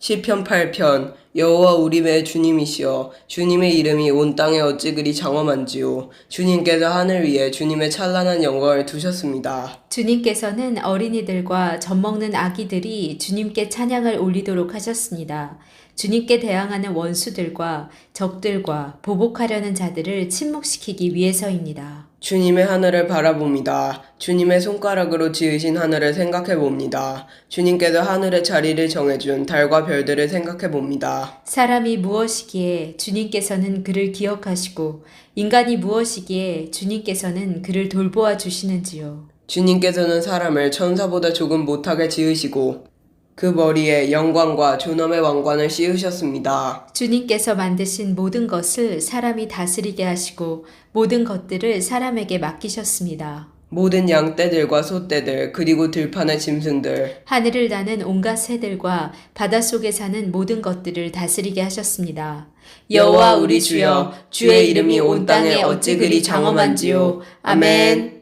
시편 8편 여호와 우리의 주님이시여 주님의 이름이 온 땅에 어찌 그리 장엄한지요 주님께서 하늘 위에 주님의 찬란한 영광을 두셨습니다. 주님께서는 어린이들과 젖먹는 아기들이 주님께 찬양을 올리도록 하셨습니다. 주님께 대항하는 원수들과 적들과 보복하려는 자들을 침묵시키기 위해서입니다. 주님의 하늘을 바라봅니다. 주님의 손가락으로 지으신 하늘을 생각해 봅니다. 주님께서 하늘의 자리를 정해준 달과 별들을 생각해 봅니다. 사람이 무엇이기에 주님께서는 그를 기억하시고 인간이 무엇이기에 주님께서는 그를 돌보아 주시는지요. 주님께서는 사람을 천사보다 조금 못하게 지으시고 그 머리에 영광과 존엄의 왕관을 씌우셨습니다. 주님께서 만드신 모든 것을 사람이 다스리게 하시고 모든 것들을 사람에게 맡기셨습니다. 모든 양떼들과 소떼들 그리고 들판의 짐승들 하늘을 나는 온갖 새들과 바닷속에 사는 모든 것들을 다스리게 하셨습니다. 여호와 우리 주여 주의 이름이 온 땅에 어찌 그리 장엄한지요. 아멘.